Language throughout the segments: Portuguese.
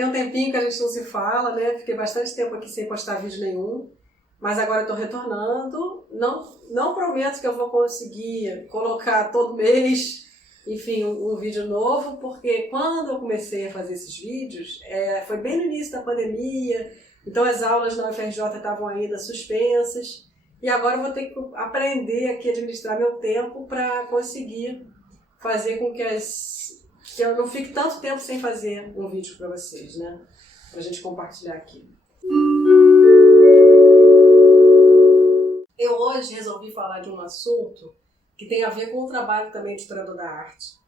tem um tempinho que a gente não se fala, né? Fiquei bastante tempo aqui sem postar vídeo nenhum, mas agora eu tô retornando. Não prometo que eu vou conseguir colocar todo mês, enfim, um vídeo novo, porque quando eu comecei a fazer esses vídeos, foi bem no início da pandemia, então as aulas na UFRJ estavam ainda suspensas, e agora eu vou ter que aprender aqui a administrar meu tempo para conseguir fazer com que eu não fique tanto tempo sem fazer um vídeo para vocês, né? Pra gente compartilhar aqui. Eu hoje resolvi falar de um assunto que tem a ver com o trabalho também de historiador da arte.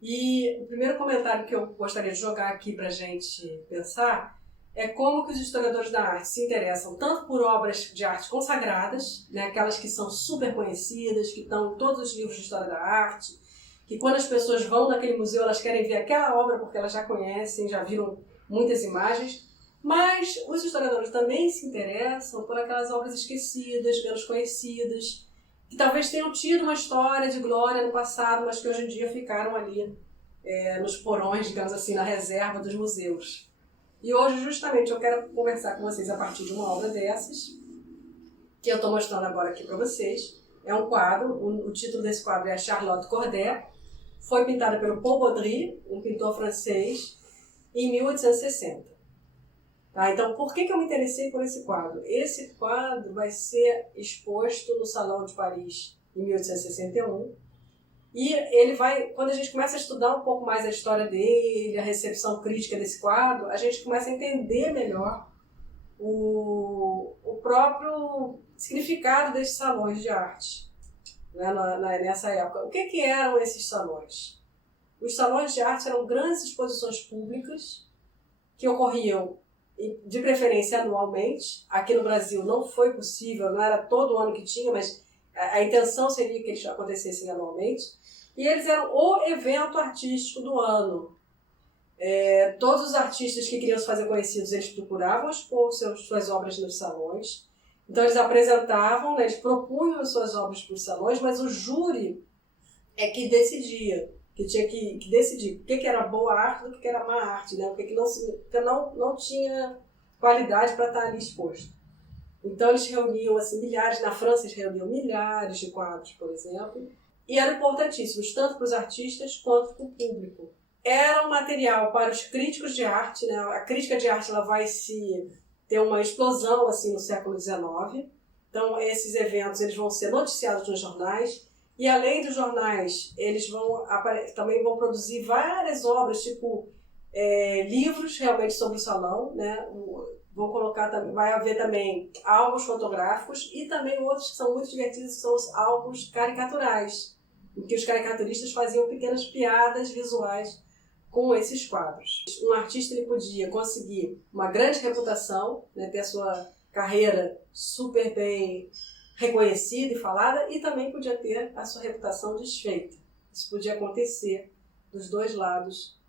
E o primeiro comentário que eu gostaria de jogar aqui pra gente pensar é como que os historiadores da arte se interessam tanto por obras de arte consagradas, né, aquelas que são super conhecidas, que estão em todos os livros de história da arte, que quando as pessoas vão naquele museu, elas querem ver aquela obra porque elas já conhecem, já viram muitas imagens, mas os historiadores também se interessam por aquelas obras esquecidas, menos conhecidas, que talvez tenham tido uma história de glória no passado, mas que hoje em dia ficaram ali nos porões, digamos assim, na reserva dos museus. E hoje, justamente, eu quero conversar com vocês a partir de uma obra dessas, que eu estou mostrando agora aqui para vocês. É um quadro, o título desse quadro é Charlotte Corday, foi pintada pelo Paul Baudry, um pintor francês, em 1860. Tá, então, por que eu me interessei por esse quadro? Esse quadro vai ser exposto no Salão de Paris em 1861. E ele vai, quando a gente começa a estudar um pouco mais a história dele, a recepção crítica desse quadro, a gente começa a entender melhor o próprio significado desses salões de arte, né, nessa época. O que eram esses salões? Os salões de arte eram grandes exposições públicas que ocorriam de preferência anualmente. Aqui no Brasil não foi possível, não era todo ano que tinha, mas a intenção seria que eles acontecessem anualmente. E eles eram o evento artístico do ano. Todos os artistas que queriam se fazer conhecidos, eles procuravam expor suas obras nos salões. Então eles apresentavam, né, eles propunham as suas obras para os salões, mas o júri é que decidia, que tinha que decidir o que era boa arte do que era má arte, né? O que não tinha qualidade para estar ali exposto. Então eles reuniam assim, milhares, na França eles reuniam milhares de quadros, por exemplo, e eram importantíssimos, tanto para os artistas quanto para o público. Era um material para os críticos de arte, né? A crítica de arte ela vai ter uma explosão assim, no século XIX. Então esses eventos eles vão ser noticiados nos jornais, e além dos jornais, eles também vão produzir várias obras, tipo livros realmente sobre o salão, né? Vai haver também álbuns fotográficos e também outros que são muito divertidos, que são os álbuns caricaturais, em que os caricaturistas faziam pequenas piadas visuais com esses quadros. Um artista ele podia conseguir uma grande reputação, né, ter a sua carreira super bem reconhecida e falada, e também podia ter a sua reputação desfeita. Isso podia acontecer dos dois lados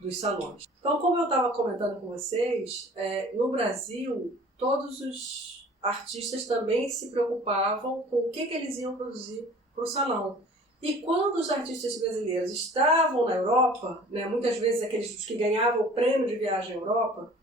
dos salões. Então, como eu estava comentando com vocês, no Brasil, todos os artistas também se preocupavam com o que eles iam produzir para o salão. E quando os artistas brasileiros estavam na Europa, né, muitas vezes aqueles que ganhavam o prêmio de viagem à Europa,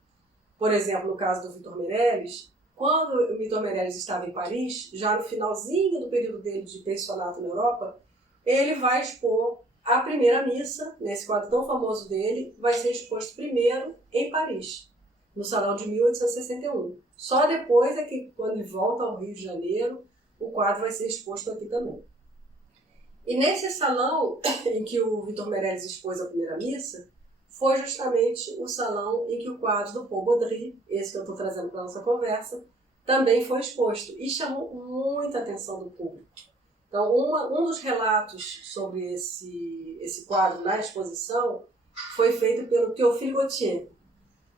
por exemplo, no caso do Victor Meirelles, quando o Victor Meirelles estava em Paris, já no finalzinho do período dele de pensionato na Europa, ele vai expor a primeira missa, nesse quadro tão famoso dele, vai ser exposto primeiro em Paris, no Salão de 1861. Só depois é que, quando ele volta ao Rio de Janeiro, o quadro vai ser exposto aqui também. E nesse salão em que o Victor Meirelles expôs a primeira missa, foi justamente o salão em que o quadro do Paul Baudry, esse que eu estou trazendo para a nossa conversa, também foi exposto e chamou muita atenção do público. Então, um dos relatos sobre esse quadro na exposição foi feito pelo Théophile Gautier,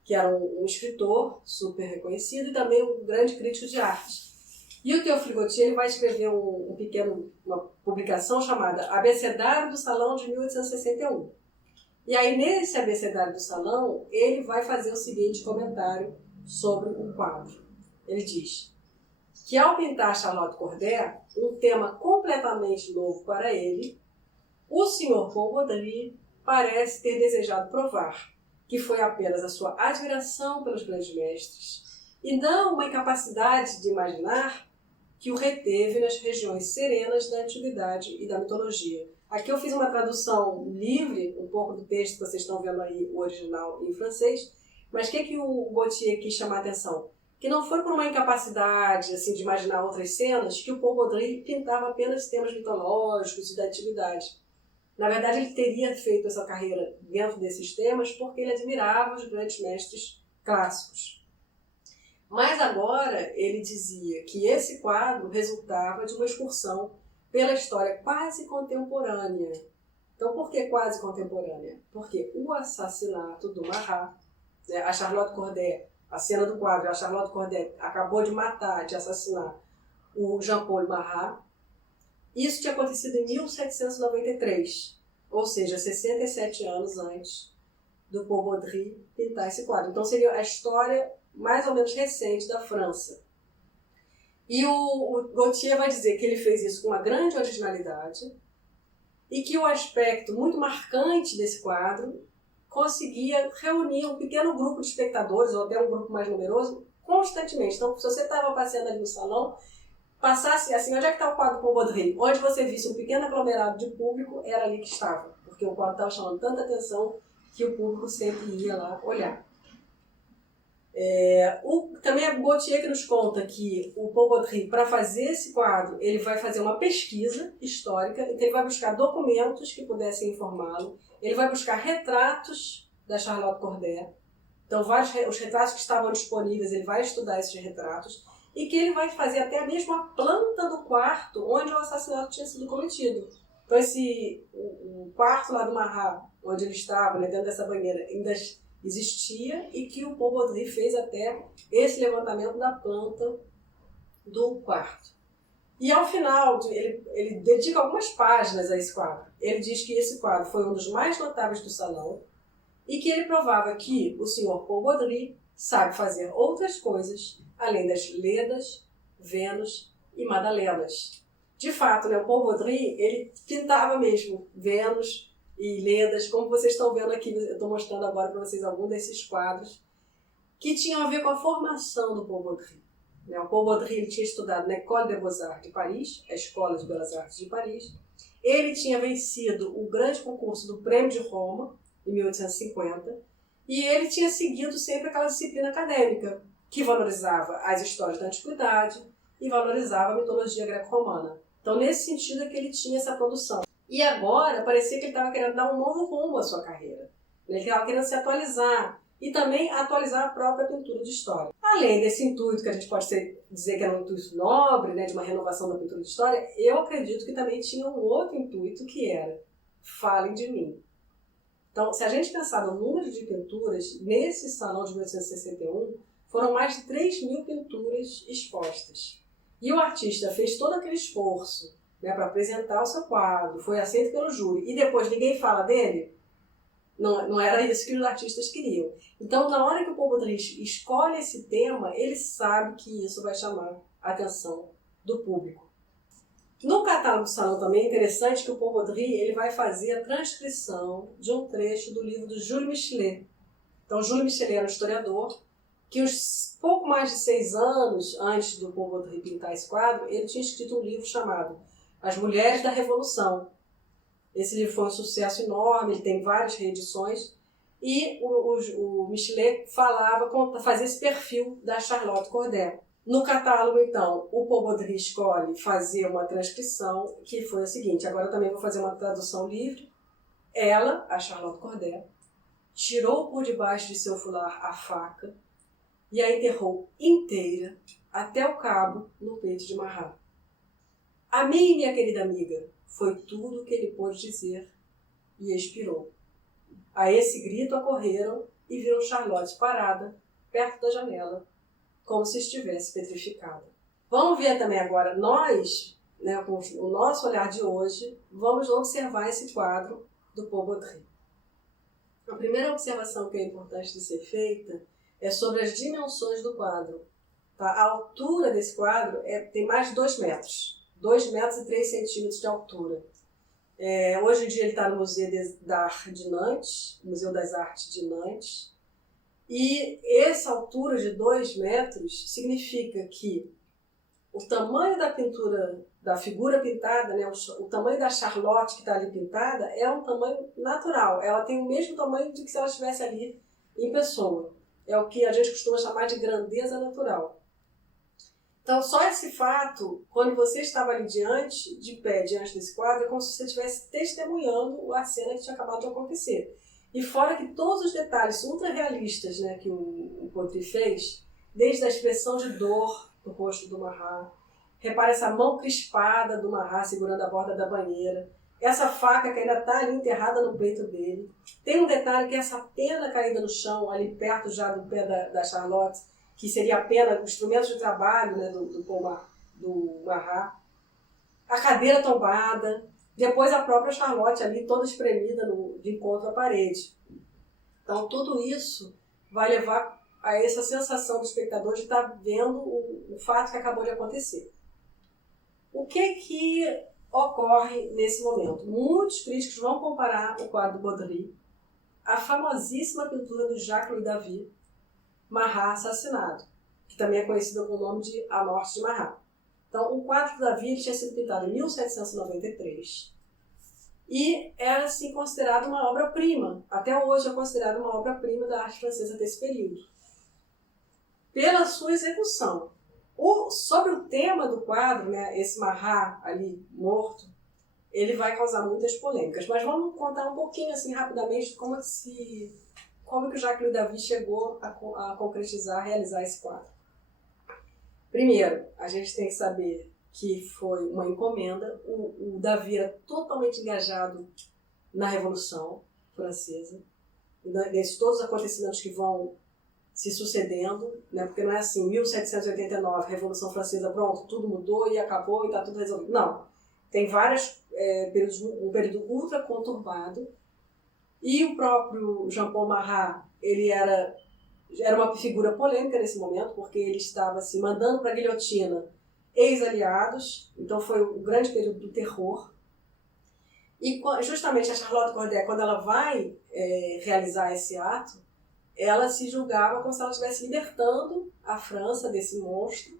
que era um escritor super reconhecido e também um grande crítico de arte. E o Théophile Gautier vai escrever uma publicação chamada Abecedário do Salão de 1861. E aí, nesse Abecedário do Salão, ele vai fazer o seguinte comentário sobre o quadro. Ele diz que, ao pintar Charlotte Corday, um tema completamente novo para ele, o Sr. Paul Baudry parece ter desejado provar que foi apenas a sua admiração pelos grandes mestres, e não uma incapacidade de imaginar que o reteve nas regiões serenas da antiguidade e da mitologia. Aqui eu fiz uma tradução livre, um pouco do texto que vocês estão vendo aí, o original em francês, mas o que o Gautier quis chamar a atenção? Que não foi por uma incapacidade assim, de imaginar outras cenas que o Paul Baudry pintava apenas temas mitológicos e da antiguidade. Na verdade, ele teria feito essa carreira dentro desses temas porque ele admirava os grandes mestres clássicos. Mas agora ele dizia que esse quadro resultava de uma excursão pela história quase contemporânea. Então, por que quase contemporânea? Porque o assassinato do Marat, né, a Charlotte Corday, a cena do quadro, a Charlotte Corday acabou de matar, de assassinar o Jean-Paul Marat. Isso tinha acontecido em 1793, ou seja, 67 anos antes do Paul Baudry pintar esse quadro. Então seria a história mais ou menos recente da França. E o Gautier vai dizer que ele fez isso com uma grande originalidade e que o aspecto muito marcante desse quadro conseguia reunir um pequeno grupo de espectadores, ou até um grupo mais numeroso, constantemente. Então, se você estava passeando ali no salão, passasse assim, onde é que está o quadro Paul Baudry? Onde você visse um pequeno aglomerado de público, era ali que estava, porque o quadro estava chamando tanta atenção que o público sempre ia lá olhar. Também é Gautier que nos conta que o Paul Baudry, para fazer esse quadro, ele vai fazer uma pesquisa histórica, então ele vai buscar documentos que pudessem informá-lo, ele vai buscar retratos da Charlotte Corday, então os retratos que estavam disponíveis, ele vai estudar esses retratos, e que ele vai fazer até mesmo a planta do quarto onde o assassinato tinha sido cometido. Então o quarto lá do Marat, onde ele estava, né, dentro dessa banheira, ainda existia e que o Paul Baudry fez até esse levantamento da planta do quarto. E ao final, ele dedica algumas páginas a esse quadro. Ele diz que esse quadro foi um dos mais notáveis do salão e que ele provava que o senhor Paul Baudry sabe fazer outras coisas além das Ledas, Vênus e Madalenas. De fato, né, o Paul Baudry, ele pintava mesmo Vênus e Ledas, como vocês estão vendo aqui, eu estou mostrando agora para vocês alguns desses quadros, que tinham a ver com a formação do Paul Baudry. O Paul Baudry ele tinha estudado na École des Beaux-Arts de Paris, a Escola de Belas Artes de Paris. Ele tinha vencido o grande concurso do Prêmio de Roma, em 1850, e ele tinha seguido sempre aquela disciplina acadêmica, que valorizava as histórias da antiguidade e valorizava a mitologia greco-romana. Então, nesse sentido é que ele tinha essa produção. E agora, parecia que ele estava querendo dar um novo rumo à sua carreira. Ele estava querendo se atualizar e também atualizar a própria pintura de história. Além desse intuito, que a gente pode dizer que era um intuito nobre, né, de uma renovação da pintura de história, eu acredito que também tinha um outro intuito que era: falem de mim. Então, se a gente pensar no número de pinturas, nesse salão de 1861, foram mais de 3.000 pinturas expostas. E o artista fez todo aquele esforço, né, para apresentar o seu quadro, foi aceito pelo júri, e depois ninguém fala dele. Não era isso que os artistas queriam. Então, na hora que o Paul Baudry escolhe esse tema, ele sabe que isso vai chamar a atenção do público. No catálogo do salão também é interessante que o Paul Baudry ele vai fazer a transcrição de um trecho do livro do Jules Michelet. Então, Jules Michelet era um historiador que pouco mais de 6 anos antes do Paul Baudry pintar esse quadro, ele tinha escrito um livro chamado As Mulheres da Revolução. Esse livro foi um sucesso enorme, ele tem várias reedições, e o Michelet fazia esse perfil da Charlotte Corday. No catálogo, então, o Paul Baudry escolhe fazer uma transcrição, que foi a seguinte: agora eu também vou fazer uma tradução livre. Ela, a Charlotte Corday, tirou por debaixo de seu fular a faca e a enterrou inteira até o cabo no peito de Marat. A mim, minha querida amiga, foi tudo o que ele pôde dizer e expirou. A esse grito acorreram e viram Charlotte parada, perto da janela, como se estivesse petrificada. Vamos ver também agora, nós, né, com o nosso olhar de hoje, vamos observar esse quadro do Paul Baudry. A primeira observação que é importante de ser feita é sobre as dimensões do quadro. Tá? A altura desse quadro tem mais de 2 metros. 2 metros e 3 centímetros de altura. Hoje em dia ele está no Museu de Nantes, Museu das Artes de Nantes. E essa altura de 2 metros significa que o tamanho da pintura, da figura pintada, né, o tamanho da Charlotte que está ali pintada é um tamanho natural. Ela tem o mesmo tamanho de que se ela estivesse ali em pessoa. É o que a gente costuma chamar de grandeza natural. Então, só esse fato, quando você estava ali de pé, diante desse quadro, é como se você estivesse testemunhando a cena que tinha acabado de acontecer. E fora que todos os detalhes ultra realistas, né, que o Baudry fez, desde a expressão de dor no rosto do Marat, repara essa mão crispada do Marat segurando a borda da banheira, essa faca que ainda está ali enterrada no peito dele. Tem um detalhe que é essa pena caída no chão, ali perto já do pé da Charlotte, que seria a pena, o instrumento de trabalho, né, do Marat. A cadeira tombada, depois a própria Charlotte ali toda espremida de encontro à parede. Então tudo isso vai levar a essa sensação do espectador de estar vendo o fato que acabou de acontecer. O que ocorre nesse momento? Muitos críticos vão comparar o quadro do Baudry à famosíssima pintura do Jacques-Louis David, Marat assassinado, que também é conhecido com o nome de A Morte de Marat. Então, o quadro do David tinha sido pintado em 1793 e era assim, considerado uma obra-prima. Até hoje é considerado uma obra-prima da arte francesa desse período. Pela sua execução. Sobre o tema do quadro, né, esse Marat ali morto, ele vai causar muitas polêmicas. Mas vamos contar um pouquinho assim rapidamente como que o Jacques-Louis David chegou a concretizar, a realizar esse quadro. Primeiro, a gente tem que saber que foi uma encomenda. O David era totalmente engajado na Revolução Francesa, nesses todos os acontecimentos que vão se sucedendo, né? Porque não é assim, 1789, Revolução Francesa, pronto, tudo mudou e acabou e está tudo resolvido. Não, tem vários períodos, um período ultra conturbado. E o próprio Jean-Paul Marat, ele era uma figura polêmica nesse momento, porque ele estava se mandando para a guilhotina ex-aliados, então foi o grande período do terror. E justamente a Charlotte Corday, quando ela vai realizar esse ato, ela se julgava como se ela estivesse libertando a França desse monstro,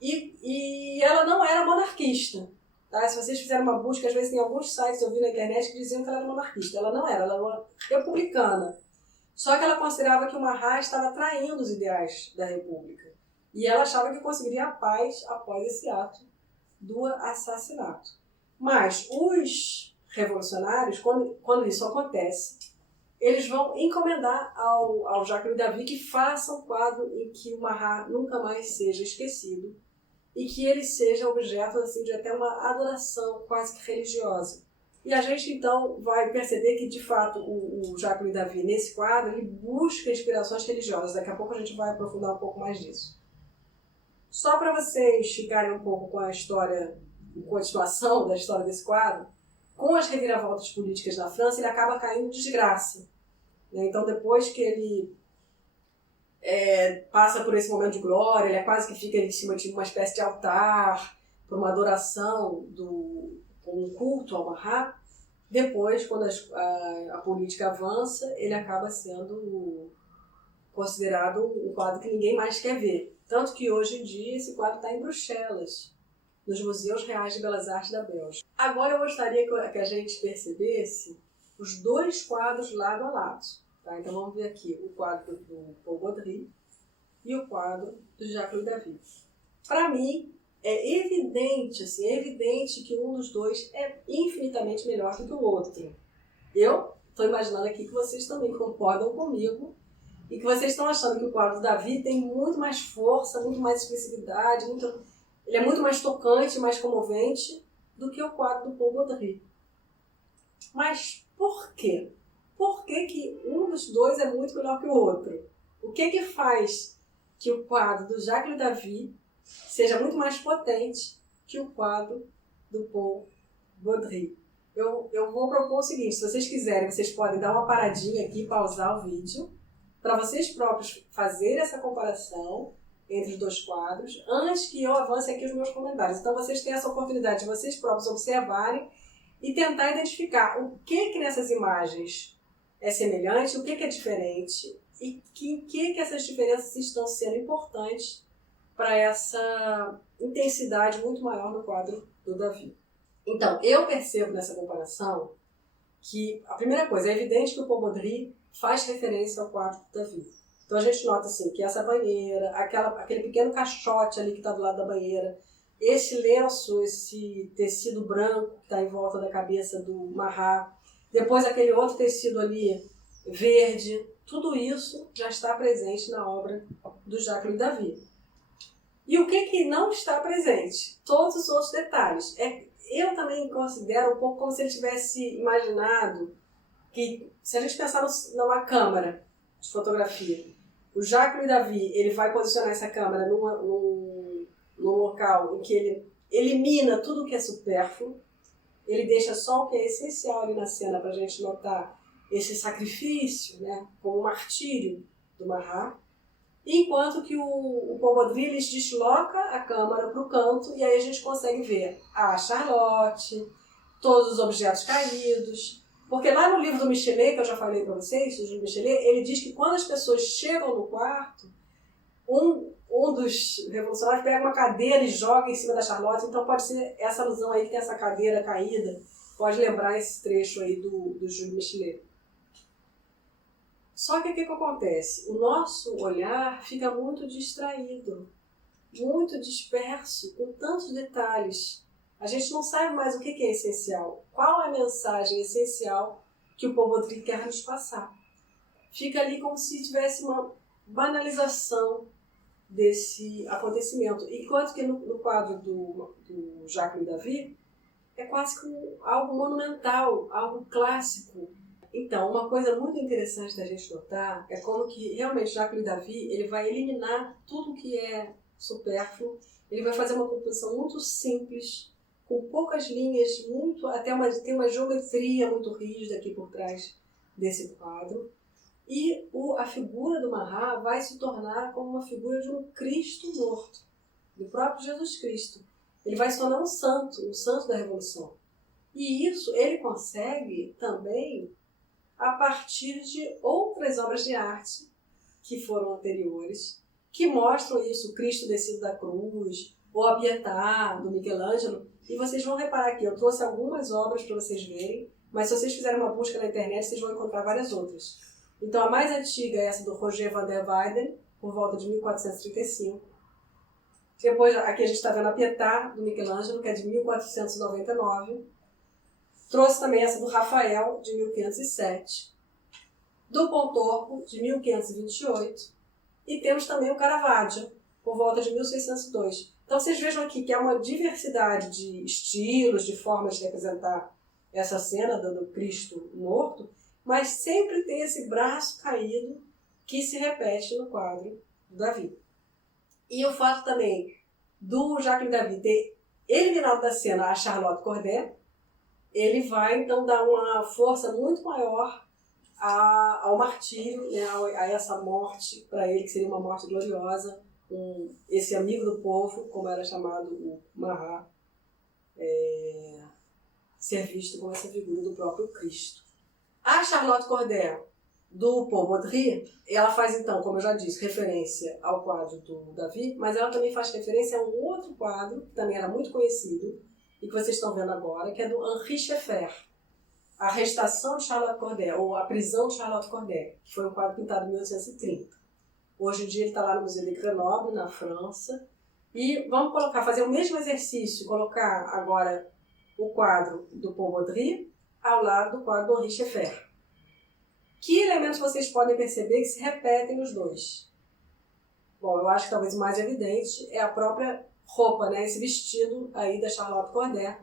e ela não era monarquista. Tá? Se vocês fizerem uma busca, às vezes tem alguns sites eu vi na internet que diziam que ela era monarquista. Ela não era, ela era uma republicana. Só que ela considerava que o Marat estava traindo os ideais da República. E ela achava que conseguiria a paz após esse ato do assassinato. Mas os revolucionários, quando isso acontece, eles vão encomendar ao Jacques-Louis David que faça um quadro em que o Marat nunca mais seja esquecido e que ele seja objeto assim, de até uma adoração quase que religiosa. E a gente então vai perceber que de fato o Jacques-Louis David nesse quadro ele busca inspirações religiosas. Daqui a pouco a gente vai aprofundar um pouco mais disso. Só para vocês ficarem um pouco com a história, em continuação da história desse quadro, com as reviravoltas políticas na França ele acaba caindo em desgraça. Então depois que ele passa por esse momento de glória, ele quase que fica em cima de uma espécie de altar, por uma adoração, um culto ao Marat. Depois, quando a política avança, ele acaba sendo considerado um quadro que ninguém mais quer ver. Tanto que hoje em dia esse quadro está em Bruxelas, nos Museus Reais de Belas Artes da Bélgica. Agora eu gostaria que a gente percebesse os 2 quadros lado a lado. Tá? Então vamos ver aqui o quadro do Paul Baudry e o quadro do Jacques-Louis David. Para mim, é evidente que um dos dois é infinitamente melhor do que o outro. Eu estou imaginando aqui que vocês também concordam comigo e que vocês estão achando que o quadro do David tem muito mais força, muito mais expressividade, ele é muito mais tocante, mais comovente do que o quadro do Paul Baudry. Mas por quê? Por que um dos dois é muito melhor que o outro? O que faz que o quadro do Jacques-Louis David seja muito mais potente que o quadro do Paul Baudry? Eu vou propor o seguinte, se vocês quiserem, vocês podem dar uma paradinha aqui, pausar o vídeo, para vocês próprios fazerem essa comparação entre os 2 quadros, antes que eu avance aqui os meus comentários. Então vocês têm essa oportunidade de vocês próprios observarem e tentar identificar o que nessas imagens é semelhante, o que é diferente e que essas diferenças estão sendo importantes para essa intensidade muito maior no quadro do Davi. Então, eu percebo nessa comparação que a primeira coisa, é evidente que o Paul Baudry faz referência ao quadro do Davi. Então a gente nota assim, que essa banheira, aquele pequeno caixote ali que está do lado da banheira, esse lenço, esse tecido branco que está em volta da cabeça do Marat, depois aquele outro tecido ali verde, tudo isso já está presente na obra do Jacques-Louis David. E o que não está presente? Todos os outros detalhes. Eu também considero um pouco como se ele tivesse imaginado que, se a gente pensar numa câmera de fotografia, o Jacques-Louis David, ele vai posicionar essa câmera num local em que ele elimina tudo o que é supérfluo, ele deixa só o que é essencial ali na cena para a gente notar esse sacrifício, né, como um martírio do Marat, enquanto que o Paul Baudry ele desloca a câmera para o canto e aí a gente consegue ver a Charlotte, todos os objetos caídos. Porque lá no livro do Michelet, que eu já falei para vocês, o Jules Michelet, ele diz que quando as pessoas chegam no quarto, um dos revolucionários pega uma cadeira e joga em cima da Charlotte, então pode ser essa alusão aí que tem essa cadeira caída, pode lembrar esse trecho aí do Jules Michelet. Só que o que acontece? O nosso olhar fica muito distraído, muito disperso, com tantos detalhes. A gente não sabe mais o que é essencial. Qual é a mensagem essencial que o Paul Baudry quer nos passar? Fica ali como se tivesse uma banalização desse acontecimento. Enquanto que no quadro do Jacques-Louis David é quase que algo monumental, algo clássico. Então, uma coisa muito interessante da gente notar é como que realmente Jacques-Louis David ele vai eliminar tudo que é supérfluo, ele vai fazer uma composição muito simples, com poucas linhas, tem uma geometria muito rígida aqui por trás desse quadro. E a figura do Marat vai se tornar como uma figura de um Cristo morto, do próprio Jesus Cristo. Ele vai se tornar um santo da Revolução. E isso ele consegue também a partir de outras obras de arte que foram anteriores, que mostram isso, o Cristo descido da cruz, ou a Pietà, do Michelangelo. E vocês vão reparar aqui, eu trouxe algumas obras para vocês verem, mas se vocês fizerem uma busca na internet, vocês vão encontrar várias outras. Então a mais antiga é essa do Roger van der Weyden, por volta de 1435. Depois, aqui a gente está vendo a Pietà, do Michelangelo, que é de 1499. Trouxe também essa do Rafael, de 1507. Do Pontormo, de 1528. E temos também o Caravaggio, por volta de 1602. Então vocês vejam aqui que há uma diversidade de estilos, de formas de representar essa cena do Cristo morto, mas sempre tem esse braço caído que se repete no quadro do Davi. E o fato também do Jacques-Louis David ter eliminado da cena a Charlotte Corday, ele vai então dar uma força muito maior ao martírio, né, a essa morte para ele, que seria uma morte gloriosa, esse amigo do povo, como era chamado o Marat, ser visto como essa figura do próprio Cristo. A Charlotte Corday, do Paul Baudry, ela faz então, como eu já disse, referência ao quadro do Davi, mas ela também faz referência a um outro quadro, que também era muito conhecido, e que vocês estão vendo agora, que é do Henri Scheffer, A Arrestação de Charlotte Corday, ou A Prisão de Charlotte Corday, que foi um quadro pintado em 1830. Hoje em dia ele está lá no Museu de Grenoble, na França. E vamos fazer o mesmo exercício, colocar agora o quadro do Paul Baudry ao lado do quadro do Henri Scheffer. Que elementos vocês podem perceber que se repetem nos dois? Bom, eu acho que talvez o mais evidente é a própria roupa, né? Esse vestido aí da Charlotte Corday,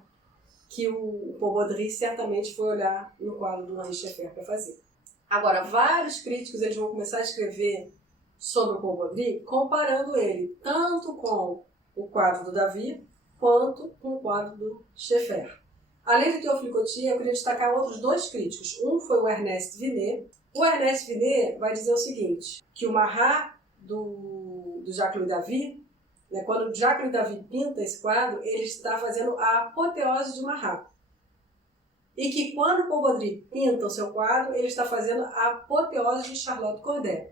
que o Paul Baudry certamente foi olhar no quadro do Henri Scheffer para fazer. Agora, vários críticos eles vão começar a escrever sobre o Paul Baudry, comparando ele tanto com o quadro do Davi, quanto com o quadro do Scheffer. Além do Théophile Gautier, eu queria destacar outros dois críticos. Um foi o Ernest Vinet. O Ernest Vinet vai dizer o seguinte, que o Marat do Jacques-Louis David, né, quando o Jacques-Louis David pinta esse quadro, ele está fazendo a apoteose de Marat. e que quando Paul Baudry pinta o seu quadro, ele está fazendo a apoteose de Charlotte Corday,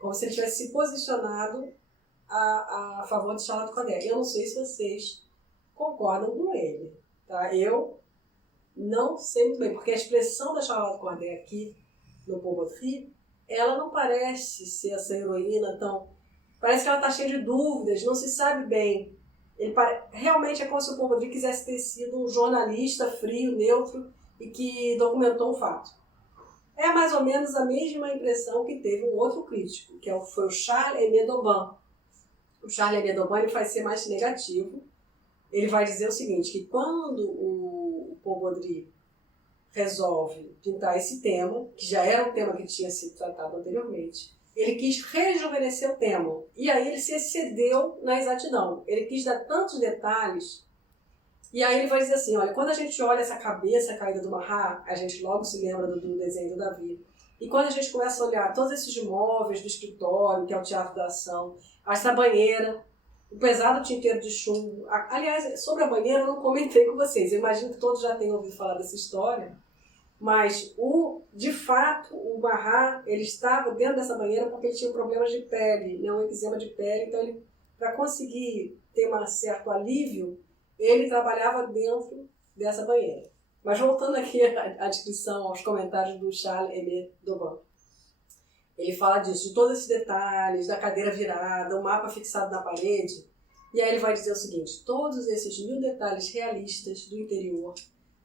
como se ele tivesse se posicionado a favor de Charlotte Corday. Eu não sei se vocês concordam com ele, tá? Eu não sei muito bem, porque a expressão da Charlotte Corday aqui no Paul Baudry, ela não parece ser essa heroína tão... Parece que ela está cheia de dúvidas, não se sabe bem. Realmente é como se o Paul Baudry quisesse ter sido um jornalista frio, neutro e que documentou um fato. É mais ou menos a mesma impressão que teve um outro crítico, que foi o Charles-Aimé Daubin. O Charles-Aimé Daubin ele vai ser mais negativo. Ele vai dizer o seguinte, que quando o Paul Baudry resolve pintar esse tema, que já era um tema que tinha sido tratado anteriormente, ele quis rejuvenescer o tema. E aí ele se excedeu na exatidão. Ele quis dar tantos detalhes. E aí ele vai dizer assim, olha, quando a gente olha essa cabeça caída do Marat, a gente logo se lembra do desenho do Davi. E quando a gente começa a olhar todos esses móveis do escritório, que é o teatro da ação, essa banheira, o pesado tinteiro de chumbo. Aliás, sobre a banheira eu não comentei com vocês. Eu imagino que todos já tenham ouvido falar dessa história. Mas, de fato, o Marat, ele estava dentro dessa banheira porque ele tinha problemas de pele, né, um eczema de pele. Então, para conseguir ter um certo alívio, ele trabalhava dentro dessa banheira. Mas voltando aqui à descrição, aos comentários do Charles-Aimé Daubin. Ele fala disso, de todos esses detalhes, da cadeira virada, o mapa fixado na parede. E aí ele vai dizer o seguinte, todos esses 1000 detalhes realistas do interior,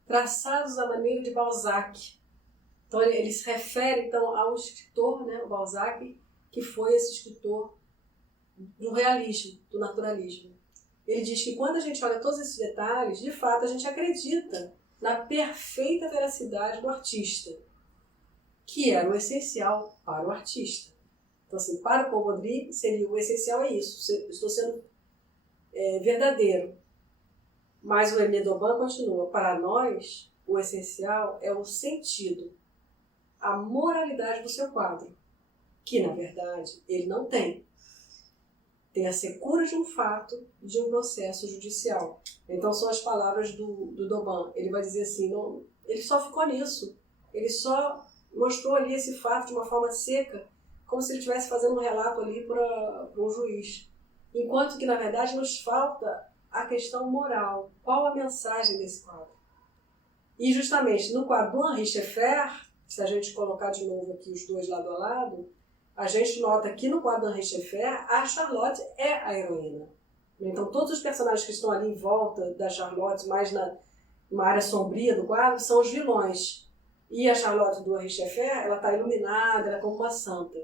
traçados à maneira de Balzac. Então ele se refere então ao escritor, né, o Balzac, que foi esse escritor do realismo, do naturalismo. Ele diz que quando a gente olha todos esses detalhes, de fato a gente acredita na perfeita veracidade do artista, que era o essencial para o artista. Então assim, para o Paul Baudry, o essencial é isso, estou sendo verdadeiro. Mas o Aimé Daubin continua, para nós, o essencial é o sentido, a moralidade do seu quadro, que, na verdade, ele não tem. Tem a secura de um fato, de um processo judicial. Então, são as palavras do Daubin. Ele vai dizer assim, não, ele só ficou nisso. Ele só mostrou ali esse fato de uma forma seca, como se ele estivesse fazendo um relato ali para um juiz. Enquanto que, na verdade, nos falta a questão moral. Qual a mensagem desse quadro? E justamente no quadro do Henri Scheffer, se a gente colocar de novo aqui os dois lado a lado, a gente nota que no quadro do Henri Scheffer, a Charlotte é a heroína. Então todos os personagens que estão ali em volta da Charlotte, mais numa área sombria do quadro, são os vilões. E a Charlotte do Henri Scheffer, ela está iluminada, ela é como uma santa.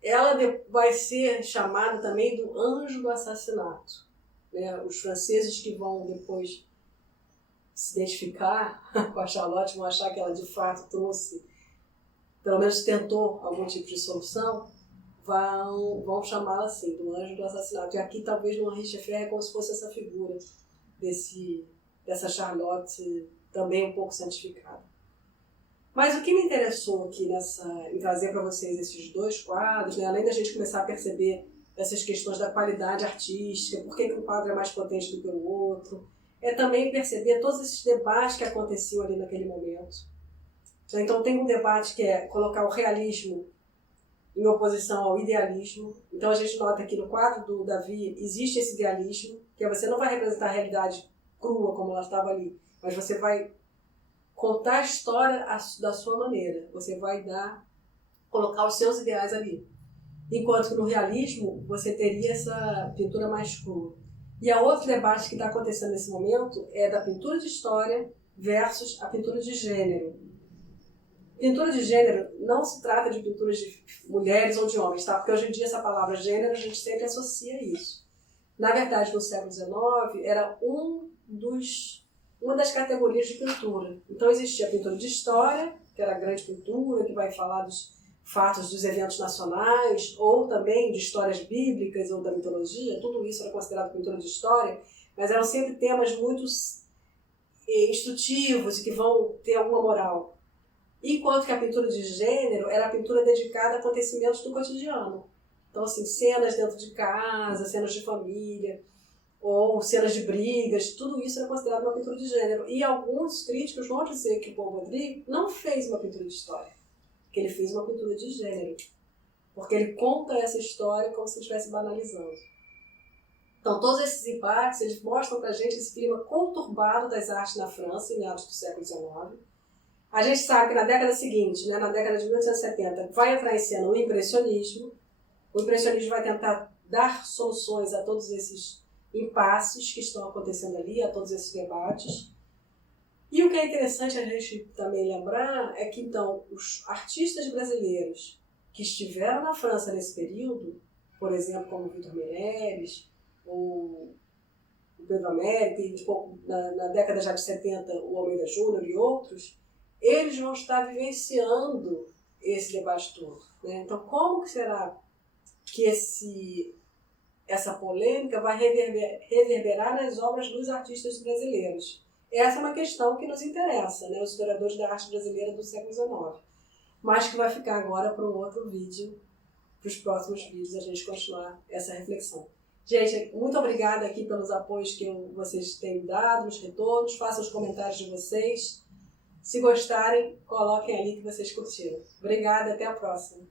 Ela vai ser chamada também do anjo do assassinato. Os franceses que vão depois se identificar com a Charlotte vão achar que ela de fato trouxe, pelo menos tentou algum tipo de solução, vão chamá-la assim, do anjo do assassinato. E aqui talvez no Henri Scheffer é como se fosse essa figura dessa Charlotte também um pouco santificada. Mas o que me interessou aqui em trazer para vocês esses dois quadros, né, além da gente começar a perceber essas questões da qualidade artística, por que um quadro é mais potente do que o outro, é também perceber todos esses debates que aconteciam ali naquele momento. Então tem um debate que é colocar o realismo em oposição ao idealismo. Então a gente nota que no quadro do Davi existe esse idealismo, que você não vai representar a realidade crua como ela estava ali, mas você vai contar a história da sua maneira, você vai colocar os seus ideais ali. Enquanto que no realismo você teria essa pintura mais crua. E a outro debate que está acontecendo nesse momento é da pintura de história versus a pintura de gênero. Pintura de gênero não se trata de pinturas de mulheres ou de homens, tá? Porque hoje em dia essa palavra gênero a gente sempre associa isso. Na verdade, no século XIX era uma das categorias de pintura. Então existia a pintura de história, que era a grande pintura, que vai falar dos fatos dos eventos nacionais, ou também de histórias bíblicas ou da mitologia. Tudo isso era considerado pintura de história, mas eram sempre temas muito instrutivos e que vão ter alguma moral. Enquanto que a pintura de gênero era a pintura dedicada a acontecimentos do cotidiano. Então, assim, cenas dentro de casa, cenas de família, ou cenas de brigas, tudo isso era considerado uma pintura de gênero. E alguns críticos vão dizer que o Paul Baudry não fez uma pintura de história, que ele fez uma pintura de gênero, porque ele conta essa história como se estivesse banalizando. Então, todos esses embates, eles mostram pra gente esse clima conturbado das artes na França, em meados do século XIX. A gente sabe que na década seguinte, né, na década de 1870, vai entrar em cena o impressionismo. O impressionismo vai tentar dar soluções a todos esses impasses que estão acontecendo ali, a todos esses debates. E o que é interessante a gente também lembrar é que, então, os artistas brasileiros que estiveram na França nesse período, por exemplo, como Vitor Meireles, ou o Pedro Américo, e tipo, na década já de 70, o Almeida Júnior e outros, eles vão estar vivenciando esse debate todo, né? Então, como que será que essa polêmica vai reverberar nas obras dos artistas brasileiros? Essa é uma questão que nos interessa, né? Os historiadores da arte brasileira do século XIX. Mas que vai ficar agora para um outro vídeo, para os próximos vídeos, a gente continuar essa reflexão. Gente, muito obrigada aqui pelos apoios que vocês têm dado, os retornos, façam os comentários de vocês. Se gostarem, coloquem ali que vocês curtiram. Obrigada, até a próxima.